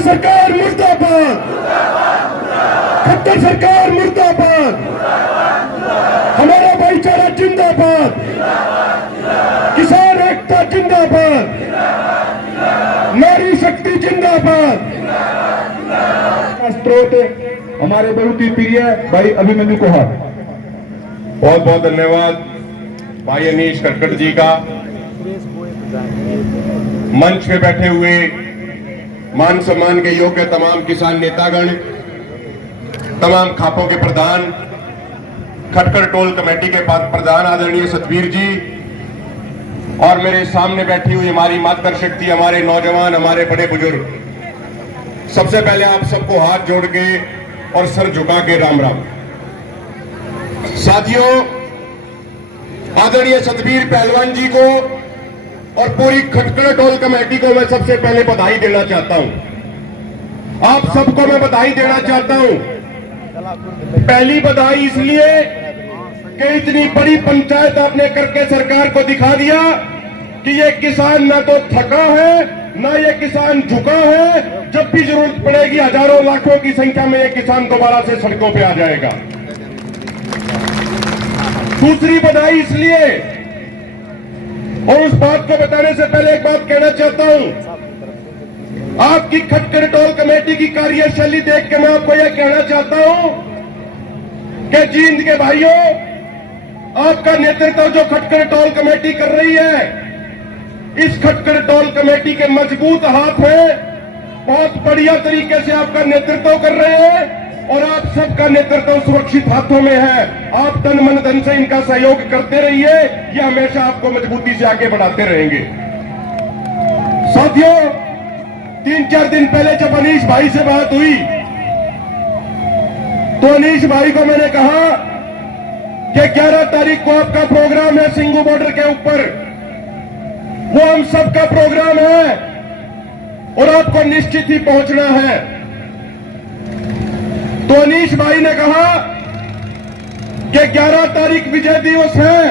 खट्टर सरकार मुर्दाबाद, खट्टर सरकार मुर्दाबाद, हमारा भाईचारा जिंदाबाद, किसान एकता जिंदाबाद, नारी शक्ति जिंदाबाद। स्रोत हमारे बहुत ही प्रिय भाई अभिमन्यु कोहार। बहुत बहुत धन्यवाद भाई अनीश खटखट जी का। मंच पे बैठे हुए मान सम्मान के योग्य तमाम किसान नेतागण, तमाम खापों के प्रधान, खटखड़ टोल कमेटी के प्रधान आदरणीय सतवीर जी, और मेरे सामने बैठी हुई हमारी मातृशक्ति, हमारे नौजवान, हमारे बड़े बुजुर्ग, सबसे पहले आप सबको हाथ जोड़ के और सर झुका के राम राम। साथियों, आदरणीय सतवीर पहलवान जी को और पूरी खटखड़ टोल कमेटी को मैं सबसे पहले बधाई देना चाहता हूं। आप सबको मैं बधाई देना चाहता हूं। पहली बधाई इसलिए कि इतनी बड़ी पंचायत आपने करके सरकार को दिखा दिया कि ये किसान ना तो थका है, ना ये किसान झुका है। जब भी जरूरत पड़ेगी हजारों लाखों की संख्या में ये किसान दोबारा से सड़कों पे आ जाएगा। दूसरी बधाई इसलिए, और उस बात को बताने से पहले एक बात कहना चाहता हूं। आपकी खटखड़ टोल कमेटी की कार्यशैली देख के मैं आपको यह कहना चाहता हूं कि जींद के भाइयों, आपका नेतृत्व जो खटखड़ टोल कमेटी कर रही है, इस खटखड़ टोल कमेटी के मजबूत हाथ हैं, बहुत बढ़िया तरीके से आपका नेतृत्व कर रहे हैं, और आप सबका नेतृत्व सुरक्षित हाथों में है। आप तन मन धन से इनका सहयोग करते रहिए, ये हमेशा आपको मजबूती से आगे बढ़ाते रहेंगे। साथियों, 3-4 दिन पहले जब अनीश भाई से बात हुई तो अनीश भाई को मैंने कहा कि 11 तारीख को आपका प्रोग्राम है सिंगू बॉर्डर के ऊपर, वो हम सबका प्रोग्राम है और आपको निश्चित ही पहुंचना है। तो अनीश भाई ने कहा कि 11 तारीख विजय दिवस है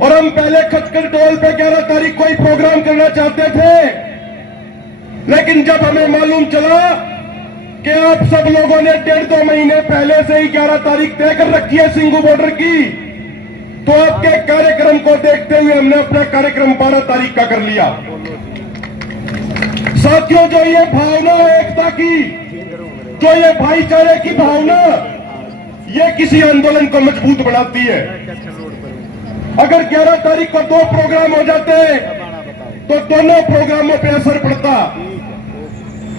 और हम पहले खटखड़ टोल पे 11 तारीख को ही प्रोग्राम करना चाहते थे, लेकिन जब हमें मालूम चला कि आप सब लोगों ने 1.5-2 महीने पहले से ही 11 तारीख तय कर रखी है सिंगू बॉर्डर की, तो आपके कार्यक्रम को देखते हुए हमने अपना कार्यक्रम 12 तारीख का कर लिया। साथियों, जो ये भावना है एकता की, जो ये भाईचारे की भावना, ये किसी आंदोलन को मजबूत बनाती है। अगर 11 तारीख को 2 प्रोग्राम हो जाते तो दोनों प्रोग्रामों पे असर पड़ता,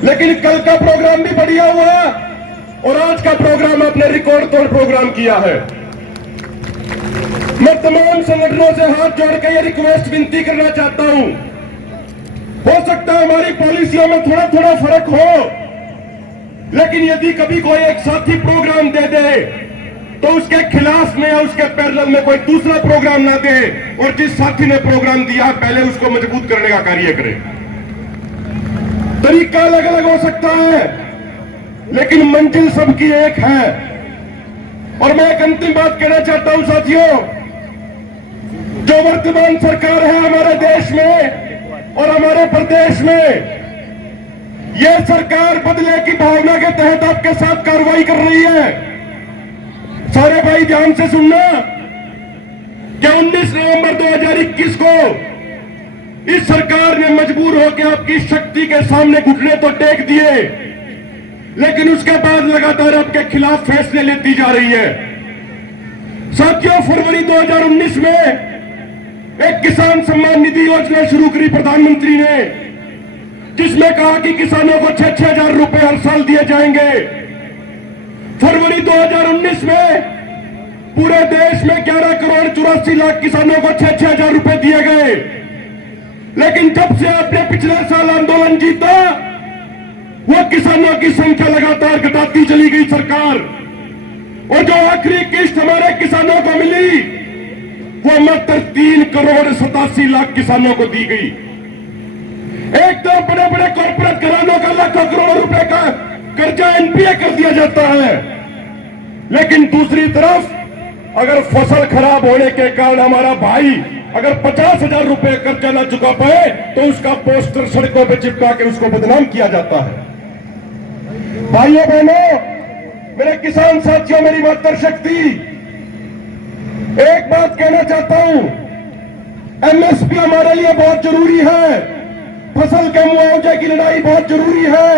लेकिन कल का प्रोग्राम भी बढ़िया हुआ और आज का प्रोग्राम आपने रिकॉर्ड तोड़ प्रोग्राम किया है। मैं तमाम संगठनों से हाथ जोड़ के ये रिक्वेस्ट विनती करना चाहता हूं, हो सकता है हमारी पॉलिसियों में थोड़ा थोड़ा फर्क हो, लेकिन यदि कभी कोई एक साथी प्रोग्राम दे दे तो उसके खिलाफ में या उसके पैरेलल में कोई दूसरा प्रोग्राम ना दे, और जिस साथी ने प्रोग्राम दिया पहले उसको मजबूत करने का कार्य करे। तरीका अलग अलग हो सकता है, लेकिन मंजिल सबकी एक है। और मैं एक अंतिम बात कहना चाहता हूं साथियों, जो वर्तमान सरकार है हमारे देश में और हमारे प्रदेश में, यह सरकार बदले की भावना के तहत आपके साथ कार्रवाई कर रही है। सारे भाई ध्यान से सुनना कि 19 नवंबर 2021 को इस सरकार ने मजबूर होकर आपकी शक्ति के सामने घुटने तो टेक दिए, लेकिन उसके बाद लगातार आपके खिलाफ फैसले लेती जा रही है। साथियों, फरवरी 2019 में एक किसान सम्मान निधि योजना शुरू करी प्रधानमंत्री ने, जिसमें कहा कि किसानों को 6-6 हजार रुपए हर साल दिए जाएंगे। फरवरी 2019 में पूरे देश में 11 करोड़ 84 लाख किसानों को 6-6 हजार रुपए दिए गए, लेकिन जब से आपने पिछले साल आंदोलन जीता, वो किसानों की संख्या लगातार घटाती चली गई सरकार, और जो आखिरी किस्त हमारे किसानों को मिली वो मात्र 3 करोड़ 87 लाख किसानों को दी गई। एक तो बड़े बड़े कॉर्पोरेट घरानों का लाखों करोड़ रुपए का कर्जा एनपीए कर दिया जाता है, लेकिन दूसरी तरफ अगर फसल खराब होने के कारण हमारा भाई अगर 50,000 रुपए कर्जा ना चुका पाए तो उसका पोस्टर सड़कों पे चिपका के उसको बदनाम किया जाता है। भाइयों बहनों, मेरे किसान साथियों, मेरी मातृशक्ति, एक बात कहना चाहता हूं, एमएसपी हमारे लिए बहुत जरूरी है, फसल के मुआवजे की लड़ाई बहुत जरूरी है,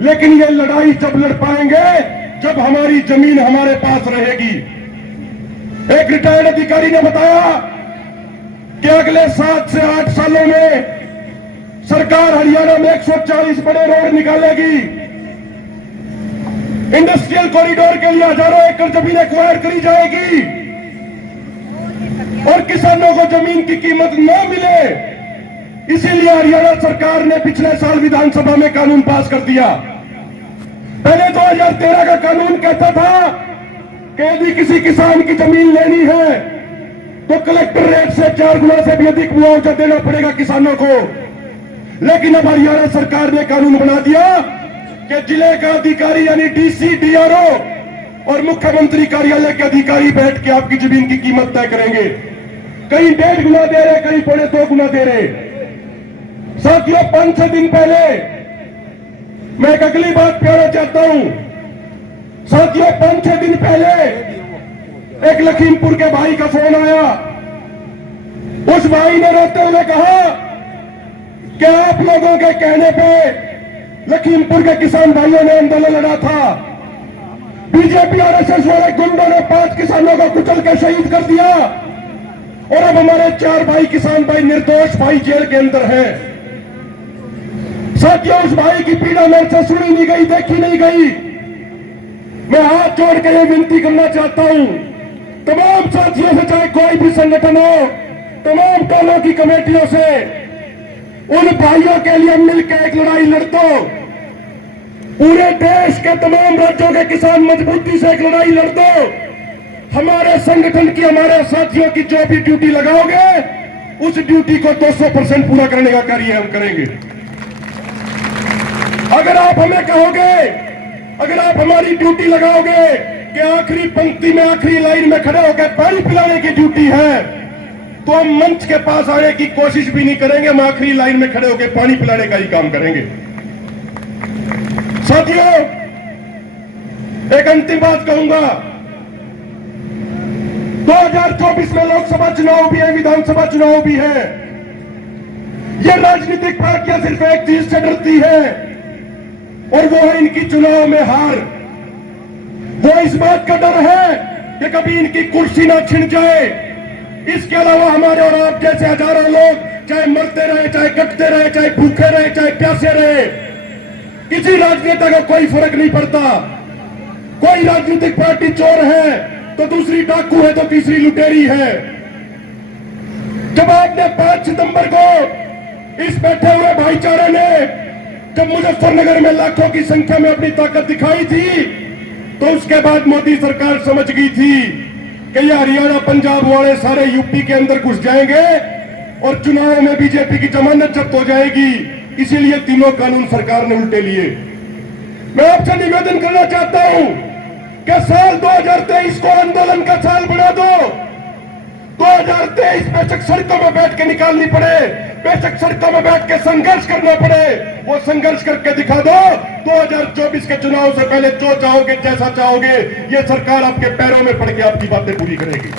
लेकिन ये लड़ाई जब लड़ पाएंगे जब हमारी जमीन हमारे पास रहेगी। एक रिटायर्ड अधिकारी ने बताया कि अगले 7 से 8 सालों में सरकार हरियाणा में 140 बड़े रोड निकालेगी, इंडस्ट्रियल कॉरिडोर के लिए हजारों एकड़ जमीन एक्वायर करी जाएगी और किसानों को जमीन की कीमत न मिले, इसीलिए हरियाणा सरकार ने पिछले साल विधानसभा में कानून पास कर दिया। पहले 2013 का कानून कहता था कि यदि किसी किसान की जमीन लेनी है तो कलेक्टर रेट से 4 गुना से भी अधिक मुआवजा देना पड़ेगा किसानों को। लेकिन अब हरियाणा सरकार ने कानून बना दिया कि जिले का अधिकारी यानी डीसी, डीआरओ और मुख्यमंत्री कार्यालय के अधिकारी बैठ के आपकी जमीन की कीमत तय करेंगे। कहीं 1.5 गुना दे रहे, कहीं 2.25 गुना दे रहे। साथियों, 5-6 दिन पहले मैं एक अगली बात कहना चाहता हूं। साथियों, 5-6 दिन पहले एक लखीमपुर के भाई का फोन आया। उस भाई ने रोते हुए कहा कि आप लोगों के कहने पे लखीमपुर के किसान भाइयों ने आंदोलन लड़ा था, बीजेपी आरएसएस वाले गुंडों ने 5 किसानों को कुचल के शहीद कर दिया और अब हमारे 4 भाई किसान भाई निर्दोष भाई जेल के अंदर हैं। साथियों, उस भाई की पीड़ा मेरे से सुनी नहीं गई, देखी नहीं गई। मैं हाथ जोड़ के ये विनती करना चाहता हूं तमाम साथियों से, चाहे कोई भी संगठन हो, तमाम टोलों की कमेटियों से, उन भाइयों के लिए मिलकर एक लड़ाई लड़ दो। पूरे देश के तमाम राज्यों के किसान मजबूती से एक लड़ाई लड़ दो। हमारे संगठन की, हमारे साथियों की जो भी ड्यूटी लगाओगे उस ड्यूटी को 200% पूरा करने का कार्य हम करेंगे। अगर आप हमें कहोगे, अगर आप हमारी ड्यूटी लगाओगे कि आखिरी पंक्ति में, आखिरी लाइन में खड़े होकर पानी पिलाने की ड्यूटी है, तो हम मंच के पास आने की कोशिश भी नहीं करेंगे। हम आखिरी लाइन में खड़े होकर पानी पिलाने का ही काम करेंगे। साथियों, एक अंतिम बात कहूंगा। 2024 में लोकसभा चुनाव भी है, विधानसभा चुनाव भी है। ये राजनीतिक पार्टियां सिर्फ एक चीज से डरती है और वो है इनकी चुनाव में हार। वो इस बात का डर है कि कभी इनकी कुर्सी ना छिन जाए। इसके अलावा हमारे और आप जैसे हजारों लोग चाहे मरते रहे, चाहे कटते रहे, चाहे भूखे रहे, चाहे प्यासे रहे, किसी राजनेता का कोई फर्क नहीं पड़ता। कोई राजनीतिक पार्टी चोर है तो दूसरी डाकू है तो तीसरी लुटेरी है। जब आपने 5 सितंबर को इस बैठे हुए भाईचारे ने जब मुजफ्फरनगर में लाखों की संख्या में अपनी ताकत दिखाई थी, तो उसके बाद मोदी सरकार समझ गई थी कि ये हरियाणा पंजाब वाले सारे यूपी के अंदर घुस जाएंगे और चुनाव में बीजेपी की जमानत जब्त हो जाएगी। इसीलिए तीनों कानून सरकार ने उल्टे लिए। मैं आपसे निवेदन करना चाहता हूं कि साल 2023 को आंदोलन का साल बना दो। 2023 बेशक सड़कों में बैठ के निकालनी पड़े, बेशक सड़कों में बैठ के संघर्ष करना पड़े, वो संघर्ष करके दिखा दो। 2024 के चुनाव से पहले जो चाहोगे, जैसा चाहोगे, ये सरकार आपके पैरों में पड़ के आपकी बातें पूरी करेगी।